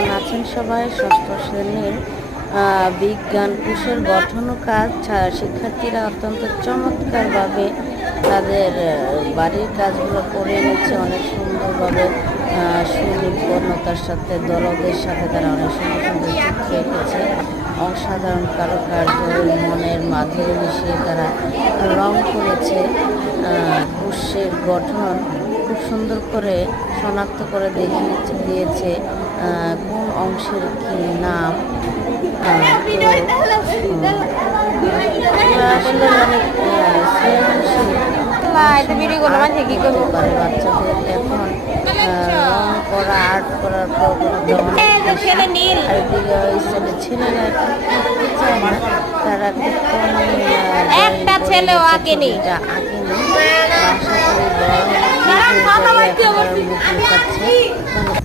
কেমন আছেন সবাই? ষষ্ঠ শ্রেণীর বিজ্ঞান কোষের গঠন ও কাজ শিক্ষার্থীরা অত্যন্ত চমৎকারভাবে তাদের বাড়ির কাজগুলো করে নিচ্ছে অনেক সুন্দরভাবে। সুনিপুণতার সাথে দরদের সাথে তারা অনেক সুন্দর সুন্দর চিত্র এঁকেছে। অসাধারণ কারুকার্য মনের মাধুরী মিশিয়ে তারা রং করেছে। কোষের গঠন খুব সুন্দর করে শনাক্ত করে দেখিয়ে দিয়েছে কোন অংশের কি নাম। আসলে অনেক বাচ্চাদের এখন রং করা আর্ট করার প্রবণতা ছেলেরা করতে চায় না, তারা খুব কম একটা ছেলেও আগেনি। আশা করি বড়